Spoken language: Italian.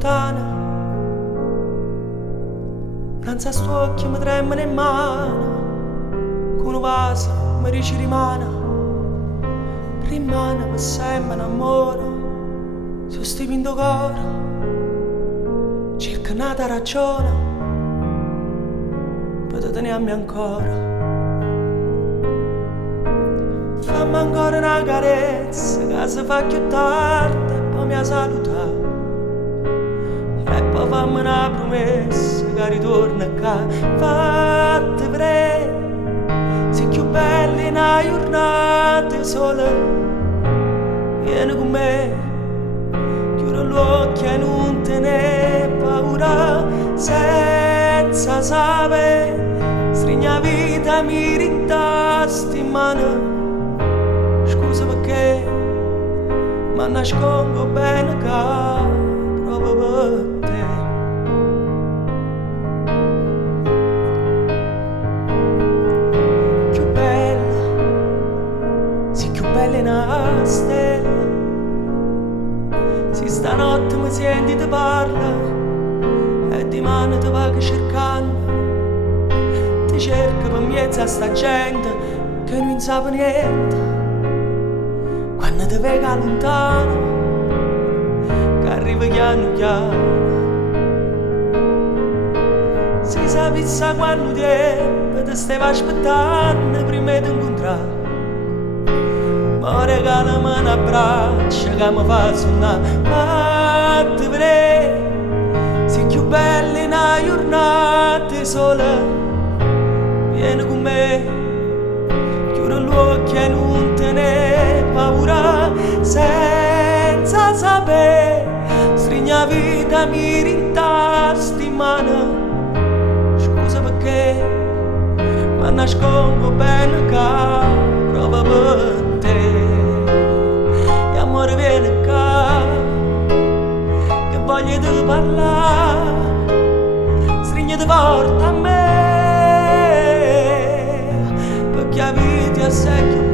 lontana, senza sto occhio mi tremano in mano, con una vasa mi dice rimane per sempre un amore, se sto vinto cuore, cerca nata ragione, per tenermi ancora. Fammi ancora una carezza che si fa più tardi e poi mi saluta, e poi fammi una promessa che ritorna qua. Fatti vedere, sei più bella in una giornata sola, vieni con me, chiudi gli occhi e non te ne paura, senza sapere, stringi la vita, mi rintasti in mano. Scusa perché ma nascondo bene che proprio per te. Più bella, sì più bella è una stella, sì stanotte mi senti ti parla e di mano ti va cercando, ti cerca per mezzo a sta gente che non sa niente. Quando ti vega lontano, che arriva piano piano, si sapesse quando tempo ti stava aspettando prima di incontrare. Ma regalami un abbraccio che mi fa suonare. Fatti vedere, sei più bella in una giornata sola, vieni con me, chiudi gli occhi e non te ne paura, senza sapere, stringi la vita, mi rintasti in mano. Scusa perché ma nascondo bene che proprio per te. E amore vieni qua, che voglio di parlare, stringiti forte a me, perché la vita è sempre